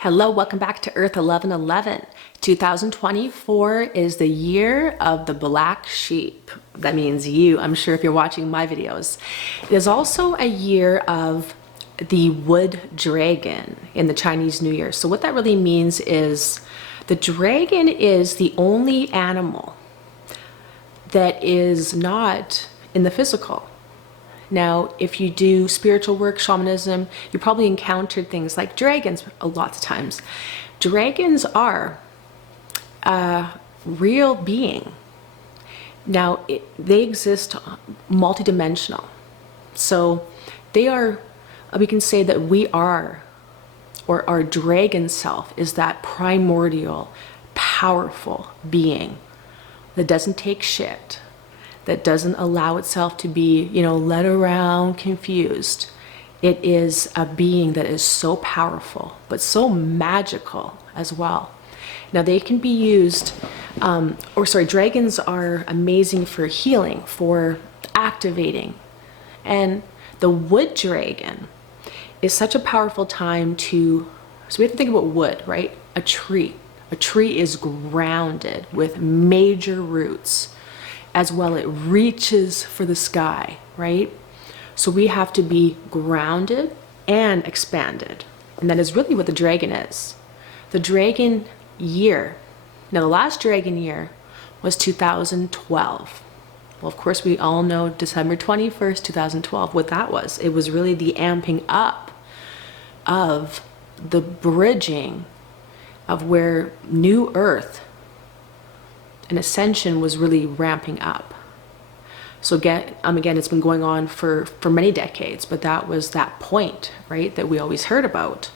Hello, welcome back to EARTH1111. 2024 is the year of the black sheep. That means you, I'm sure, if you're watching my videos. It is also a year of the wood dragon in the Chinese New Year. So what that really means is the dragon is the only animal that is not in the physical. Now, if you do spiritual work, shamanism, you probably encountered things like dragons a lot of times. Dragons are a real being. Now, they exist multidimensional. So they are, we can say that we are, or our dragon self is that primordial, powerful being that doesn't take shit, that doesn't allow itself to be, led around, confused. It is a being that is so powerful, but so magical as well. Now they can be used, dragons are amazing for healing, for activating. And the wood dragon is such a powerful time so we have to think about wood, right? A tree. A tree is grounded with major roots. As well, it reaches for the sky, right? So we have to be grounded and expanded. And that is really what the dragon is. The dragon year. Now, the last dragon year was 2012. Well, of course, we all know December 21st, 2012, what that was. It was really the amping up of the bridging of where New Earth and ascension was really ramping up. So again, it's been going on for many decades, but that was that point, right, that we always heard about.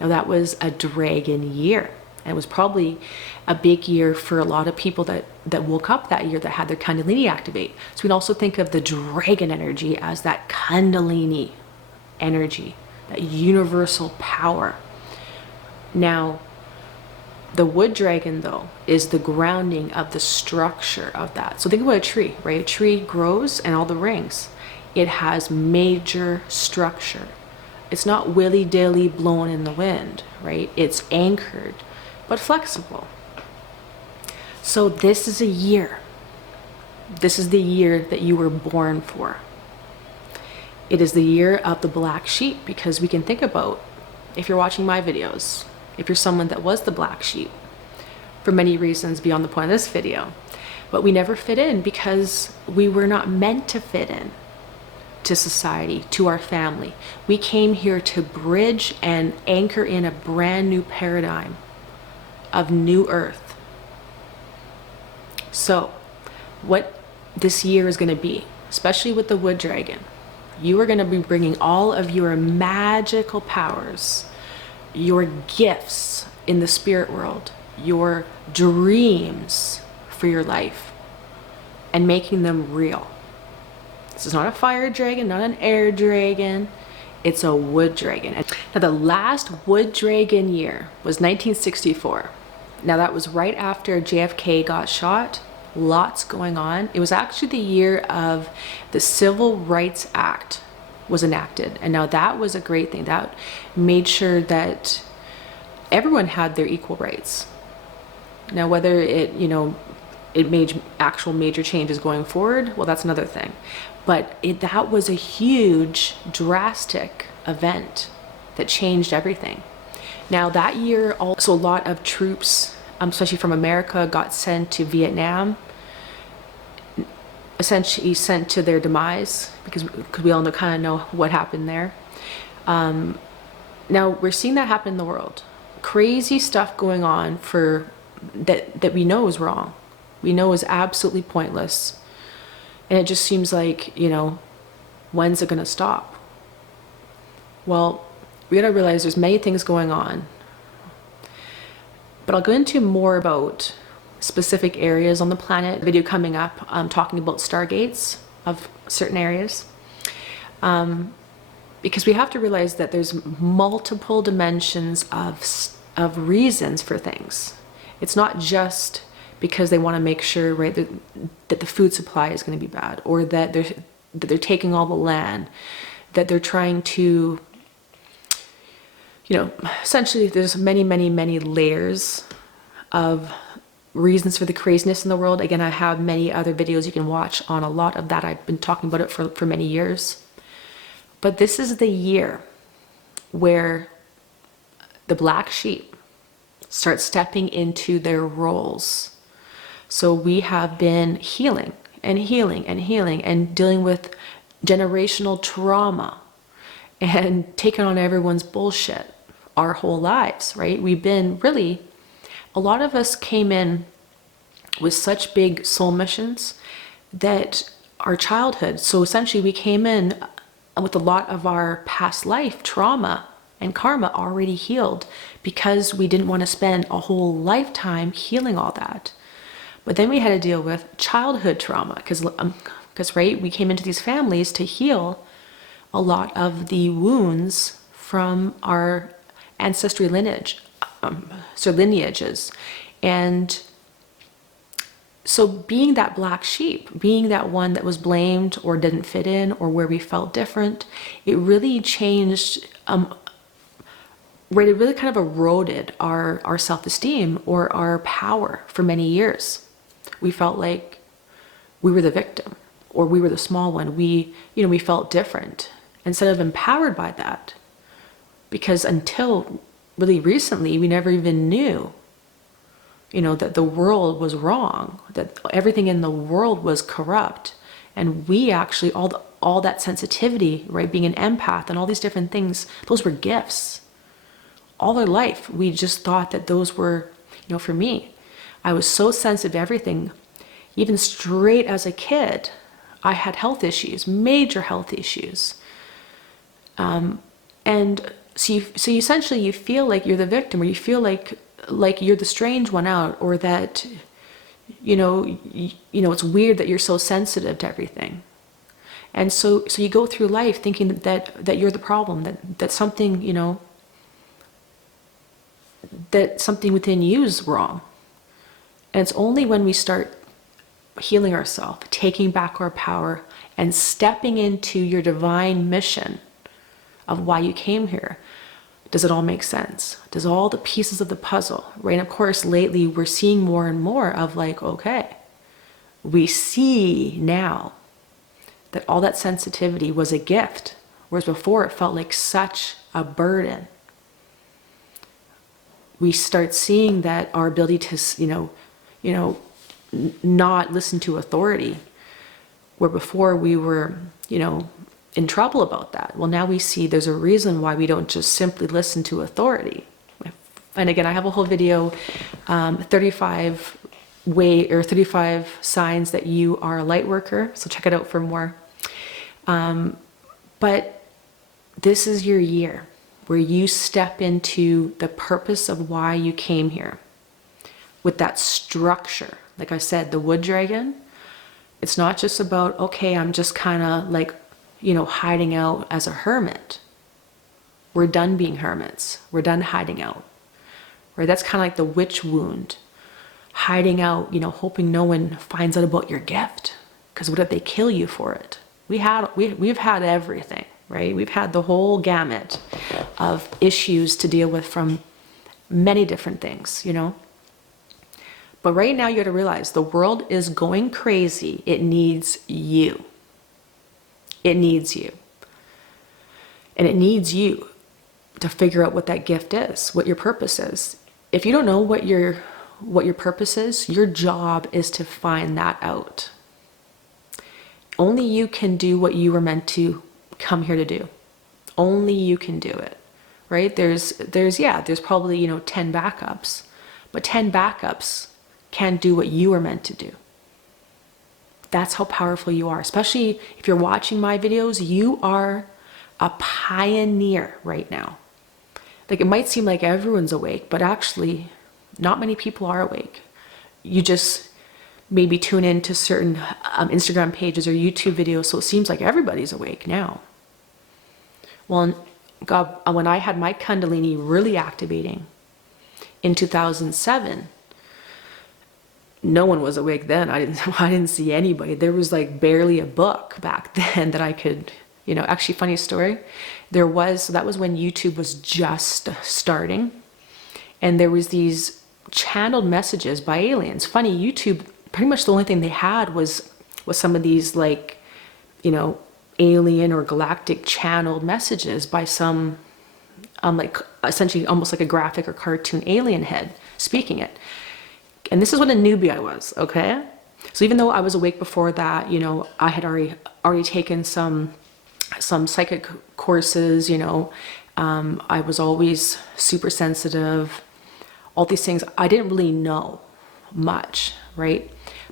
Now that was a dragon year. And it was probably a big year for a lot of people that woke up that year that had their Kundalini activate. So we can also think of the dragon energy as that Kundalini energy, that universal power. Now, the wood dragon, though, is the grounding of the structure of that. So think about a tree, right? A tree grows and all the rings. It has major structure. It's not willy-dilly blown in the wind, right? It's anchored, but flexible. So this is a year. This is the year that you were born for. It is the year of the black sheep, because we can think about, if you're watching my videos, if you're someone that was the black sheep, for many reasons beyond the point of this video, but we never fit in because we were not meant to fit in to society, to our family. We came here to bridge and anchor in a brand new paradigm of new earth. So what this year is going to be, especially with the wood dragon, you are going to be bringing all of your magical powers, your gifts in the spirit world, your dreams for your life, and making them real. This is not a fire dragon, not an air dragon. It's a wood dragon. Now, the last wood dragon year was 1964. Now, that was right after JFK got shot. Lots going on. It was actually the year of the Civil Rights Act was enacted. And now that was a great thing. That made sure that everyone had their equal rights. Now, whether it made actual major changes going forward, well, that's another thing. But that was a huge, drastic event that changed everything. Now, that year, also a lot of troops, especially from America, got sent to Vietnam, essentially sent to their demise, because we all kind of know what happened there. Now we're seeing that happen in the world. Crazy stuff going on that we know is wrong. We know is absolutely pointless. And it just seems like, when's it going to stop? Well, we got to realize there's many things going on. But I'll go into more about specific areas on the planet. Video coming up, talking about stargates of certain areas. Because we have to realize that there's multiple dimensions of reasons for things. It's not just because they want to make sure, right, that the food supply is going to be bad, or that they're taking all the land, that they're trying to essentially there's many, many, many layers of reasons for the craziness in the world. Again, I have many other videos you can watch on a lot of that. I've been talking about it for many years. But this is the year where the black sheep start stepping into their roles. So we have been healing and healing and healing and dealing with generational trauma and taking on everyone's bullshit our whole lives, right? We've been really, a lot of us came in with such big soul missions that our childhood, so essentially we came in with a lot of our past life trauma and karma already healed because we didn't want to spend a whole lifetime healing all that. But then we had to deal with childhood trauma because right, we came into these families to heal a lot of the wounds from our ancestry lineage, so lineages. And so being that black sheep, being that one that was blamed or didn't fit in or where we felt different, it really changed, right, it really kind of eroded our self-esteem or our power for many years. We felt like we were the victim or we were the small one. We felt different instead of empowered by that. Because until really recently, we never even knew, that the world was wrong, that everything in the world was corrupt. And we actually, all that sensitivity, right, being an empath and all these different things, those were gifts. All our life, we just thought that those were, for me, I was so sensitive to everything. Even straight as a kid, I had health issues, major health issues. And so you essentially, you feel like you're the victim, or you feel like you're the strange one out, or that, it's weird that you're so sensitive to everything. And so you go through life thinking that you're the problem, that something, that something within you is wrong. And it's only when we start healing ourselves, taking back our power, and stepping into your divine mission of why you came here, does it all make sense? Does all the pieces of the puzzle, right? And of course, lately we're seeing more and more of like, okay, we see now that all that sensitivity was a gift, whereas before it felt like such a burden. We start seeing that our ability to, not listen to authority, where before we were, in trouble about that. Well, now we see there's a reason why we don't just simply listen to authority. And again, I have a whole video, 35 signs that you are a light worker. So check it out for more. But this is your year where you step into the purpose of why you came here with that structure. Like I said, the wood dragon, it's not just about, okay, I'm just kind of like, hiding out as a hermit. We're done being hermits. We're done hiding out. Right? That's kind of like the witch wound. Hiding out, hoping no one finds out about your gift. Because what if they kill you for it? We've had everything, right? We've had the whole gamut of issues to deal with from many different things, But right now you got to realize the world is going crazy. It needs you. It needs you. And it needs you to figure out what that gift is, what your purpose is. If you don't know what your purpose is, your job is to find that out. Only you can do what you were meant to come here to do. Only you can do it, right? There's probably, 10 backups, but 10 backups can't do what you were meant to do. That's how powerful you are. Especially if you're watching my videos, you are a pioneer right now. Like, it might seem like everyone's awake, but actually not many people are awake. You just maybe tune in to certain Instagram pages or YouTube videos, so it seems like everybody's awake now. Well, God, when I had my Kundalini really activating in 2007, no one was awake then. I didn't see anybody. There was like barely a book back then that I could, actually, funny story. So that was when YouTube was just starting, and there was these channeled messages by aliens. Funny, YouTube, pretty much the only thing they had was some of these, like, you know, alien or galactic channeled messages by some like essentially almost like a graphic or cartoon alien head speaking it. And this is what a newbie I was, okay? So even though I was awake before that, you know, I had already taken some psychic courses, you know, I was always super sensitive, all these things. I didn't really know much, right?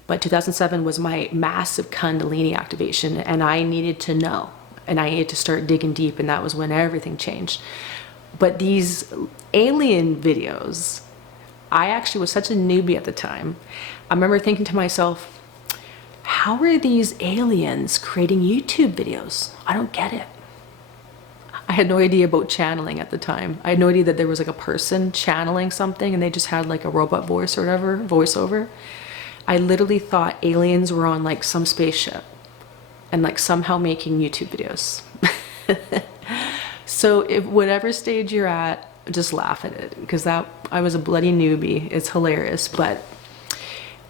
But 2007 was my massive Kundalini activation, and I needed to know, and I needed to start digging deep, and that was when everything changed. But these alien videos, I actually was such a newbie at the time. I remember thinking to myself, how are these aliens creating YouTube videos? I don't get it. I had no idea about channeling at the time. I had no idea that there was like a person channeling something and they just had like a robot voice or whatever, voiceover. I literally thought aliens were on like some spaceship and like somehow making YouTube videos. So if whatever stage you're at, just laugh at it, because that I was a bloody newbie. It's hilarious. But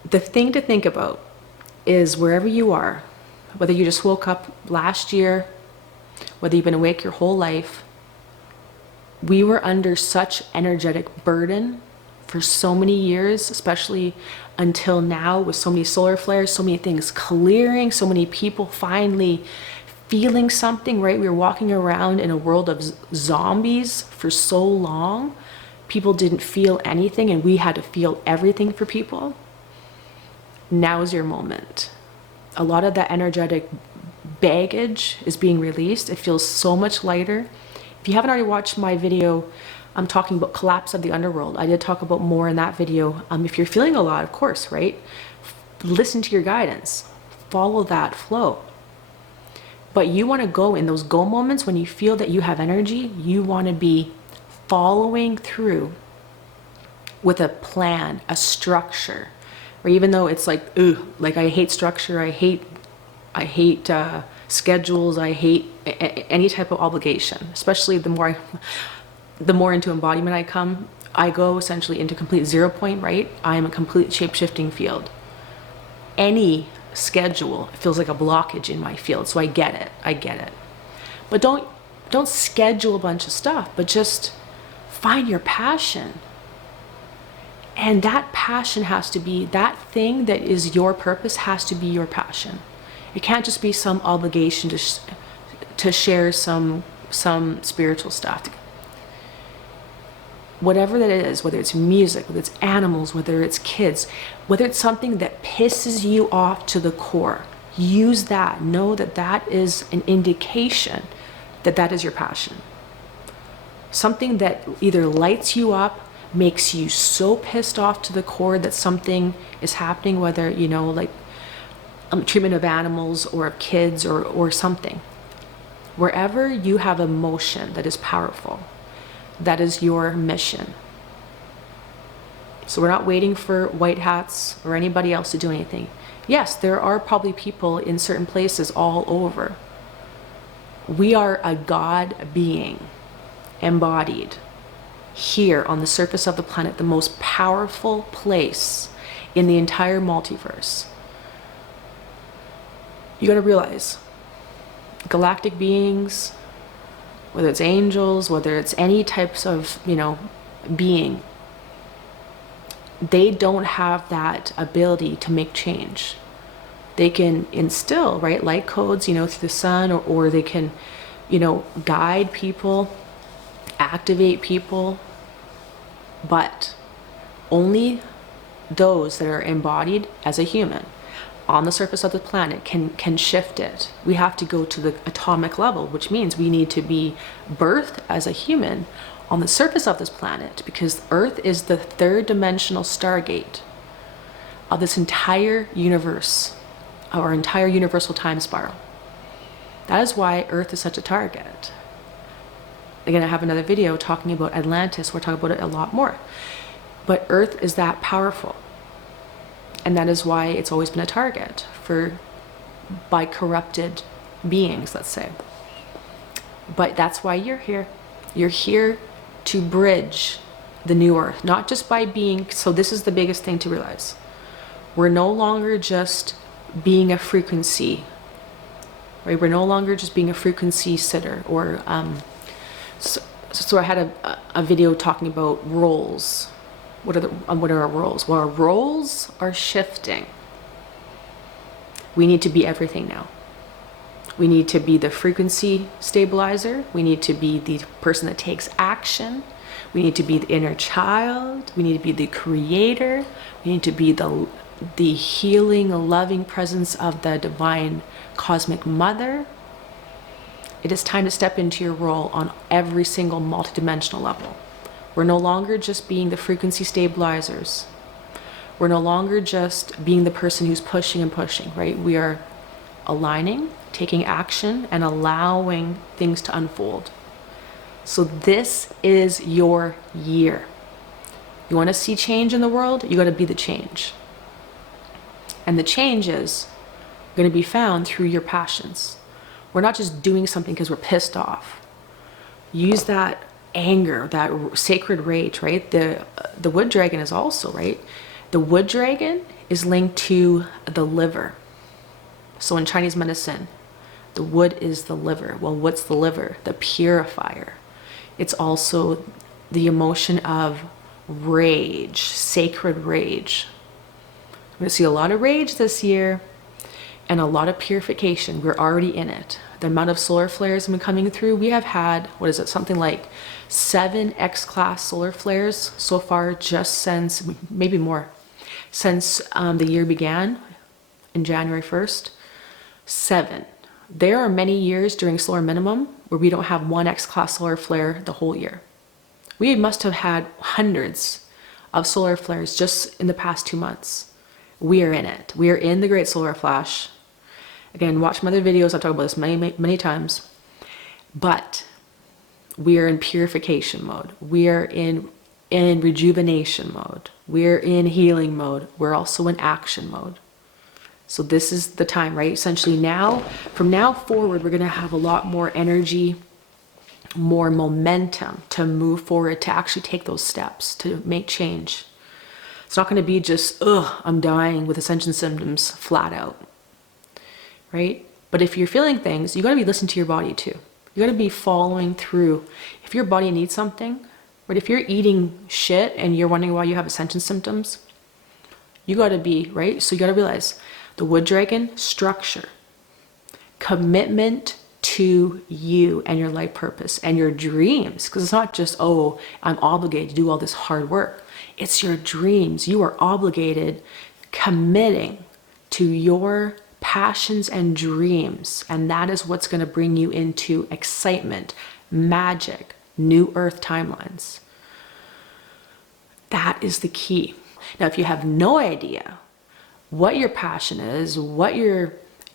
the thing to think about is wherever you are, whether you just woke up last year, whether you've been awake your whole life, we were under such energetic burden for so many years, especially until now, with so many solar flares, so many things clearing, so many people finally feeling something, right? We were walking around in a world of zombies for so long. People didn't feel anything, and we had to feel everything for people. Now's your moment. A lot of that energetic baggage is being released. It feels so much lighter. If you haven't already watched my video, I'm talking about collapse of the underworld. I did talk about more in that video. If you're feeling a lot, of course, right? Listen to your guidance. Follow that flow. But you want to go in those go moments when you feel that you have energy, you want to be following through with a plan, a structure. Or even though it's like, ooh, like I hate structure, I hate schedules, I hate any type of obligation. Especially the more into embodiment I go essentially into complete 0 point, right? I am a complete shape-shifting field. Any schedule feels like a blockage in my field, so I get it. But don't schedule a bunch of stuff, but just find your passion. And that passion has to be, that thing that is your purpose has to be your passion. It can't just be some obligation to share some spiritual stuff. Whatever that is, whether it's music, whether it's animals, whether it's kids, whether it's something that pisses you off to the core, use that. Know that that is an indication that that is your passion. Something that either lights you up, makes you so pissed off to the core that something is happening, whether, you know, like treatment of animals or of kids or something. Wherever you have emotion that is powerful, that is your mission. So we're not waiting for white hats or anybody else to do anything. Yes, there are probably people in certain places all over. We are a God being embodied here on the surface of the planet, the most powerful place in the entire multiverse. You gotta realize, galactic beings, whether it's angels, whether it's any types of, you know, being, they don't have that ability to make change. They can instill, right, light codes, you know, through the sun, or they can, you know, guide people, activate people, but only those that are embodied as a human on the surface of the planet can shift it. We have to go to the atomic level, which means we need to be birthed as a human on the surface of this planet, because Earth is the third dimensional stargate of this entire universe, our entire universal time spiral. That is why Earth is such a target. Again, I have another video talking about Atlantis. We're talking about it a lot more. But Earth is that powerful. And that is why it's always been a target by corrupted beings, let's say. But that's why you're here. You're here to bridge the new earth, not just by being, so this is the biggest thing to realize. We're no longer just being a frequency, right? We're no longer just being a frequency sitter or, so I had a video talking about roles. What are our roles? Well, our roles are shifting. We need to be everything now. We need to be the frequency stabilizer. We need to be the person that takes action. We need to be the inner child. We need to be the creator. We need to be the healing, loving presence of the divine cosmic mother. It is time to step into your role on every single multidimensional level. We're no longer just being the frequency stabilizers. We're no longer just being the person who's pushing and pushing, right? We are aligning, taking action, and allowing things to unfold. So this is your year. You want to see change in the world? You got to be the change. And the change is going to be found through your passions. We're not just doing something because we're pissed off. Use that anger, that sacred rage, right? The wood dragon is also, right? The wood dragon is linked to the liver. So in Chinese medicine, the wood is the liver. Well, what's the liver? The purifier. It's also the emotion of rage, sacred rage. We're going to see a lot of rage this year and a lot of purification. We're already in it. The amount of solar flares have been coming through. We have had, what is it, something like 7 X-class solar flares so far, just since, maybe more, since the year began in January 1st. 7. There are many years during solar minimum where we don't have 1 X-class solar flare the whole year. We must have had hundreds of solar flares just in the past 2 months. We are in it. We are in the Great Solar Flash. Again, watch my other videos. I've talked about this many times. But we are in purification mode. We are in rejuvenation mode. We're in healing mode. We're also in action mode. So this is the time, right? Essentially now, from now forward, we're going to have a lot more energy, more momentum to move forward, to actually take those steps, to make change. It's not going to be just, I'm dying with ascension symptoms flat out, right? But if you're feeling things, you got to be listening to your body too. You got to be following through. If your body needs something, right? If you're eating shit and you're wondering why you have ascension symptoms, you got to be, right? So you got to realize the wood dragon, structure, commitment to you and your life purpose and your dreams. Because it's not just, oh, I'm obligated to do all this hard work. It's your dreams. You are obligated, committing to your passions and dreams. And that is what's going to bring you into excitement, magic, new earth timelines. That is the key. Now, if you have no idea what your passion is, what your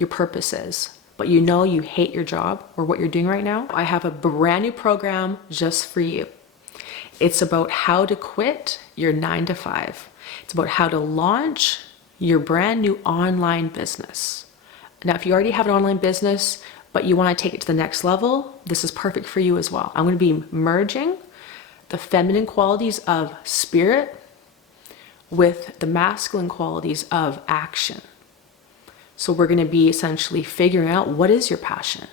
purpose is, but you know you hate your job or what you're doing right now, I have a brand new program just for you. It's about how to quit your 9-to-5. It's about how to launch your brand new online business. Now, if you already have an online business, but you want to take it to the next level, this is perfect for you as well. I'm going to be merging the feminine qualities of spirit with the masculine qualities of action. So we're going to be essentially figuring out what is your passion.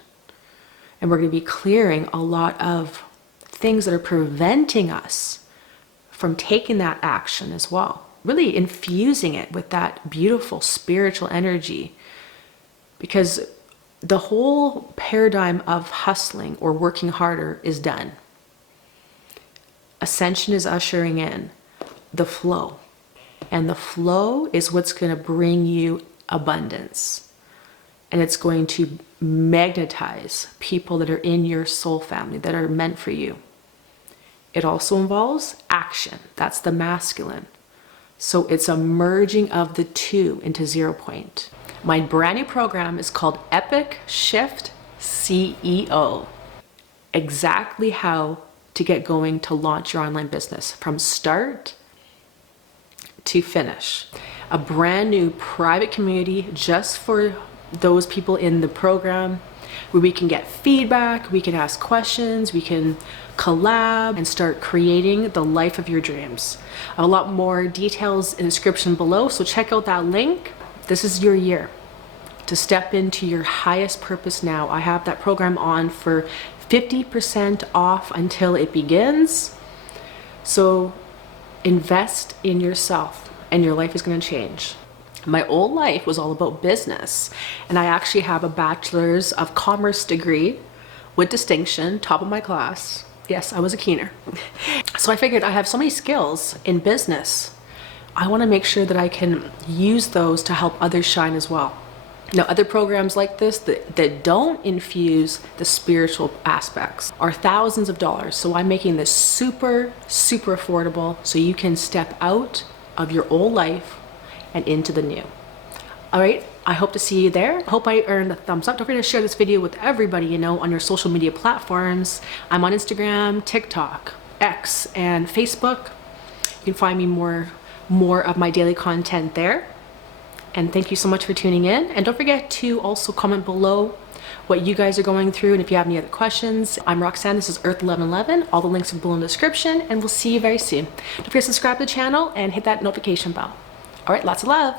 And we're going to be clearing a lot of things that are preventing us from taking that action as well. Really infusing it with that beautiful spiritual energy. Because the whole paradigm of hustling or working harder is done. Ascension is ushering in the flow. And the flow is what's going to bring you abundance. And it's going to magnetize people that are in your soul family, that are meant for you. It also involves action. That's the masculine. So it's a merging of the two into 0 point. My brand new program is called Epic Shift CEO. Exactly how to get going to launch your online business from start to finish. A brand new private community just for those people in the program. where we can get feedback, we can ask questions, we can collab and start creating the life of your dreams. I have a lot more details in the description below, so check out that link. This is your year to step into your highest purpose now. I have that program on for 50% off until it begins. So invest in yourself and your life is going to change. My old life was all about business, and I actually have a bachelor's of commerce degree with distinction, top of my class. Yes, I was a keener. So I figured I have so many skills in business. I want to make sure that I can use those to help others shine as well. Now, other programs like this that don't infuse the spiritual aspects are thousands of dollars. So I'm making this super, super affordable so you can step out of your old life and into the new. All right, I hope to see you there. I hope I earned a thumbs up. Don't forget to share this video with everybody you know on your social media platforms. I'm on Instagram, TikTok, X, and Facebook. You can find me more of my daily content there. And thank you so much for tuning in. And don't forget to also comment below what you guys are going through. And if you have any other questions, I'm Roxanne. This is EARTH1111. All the links are below in the description. And we'll see you very soon. Don't forget to subscribe to the channel and hit that notification bell. All right, lots of love.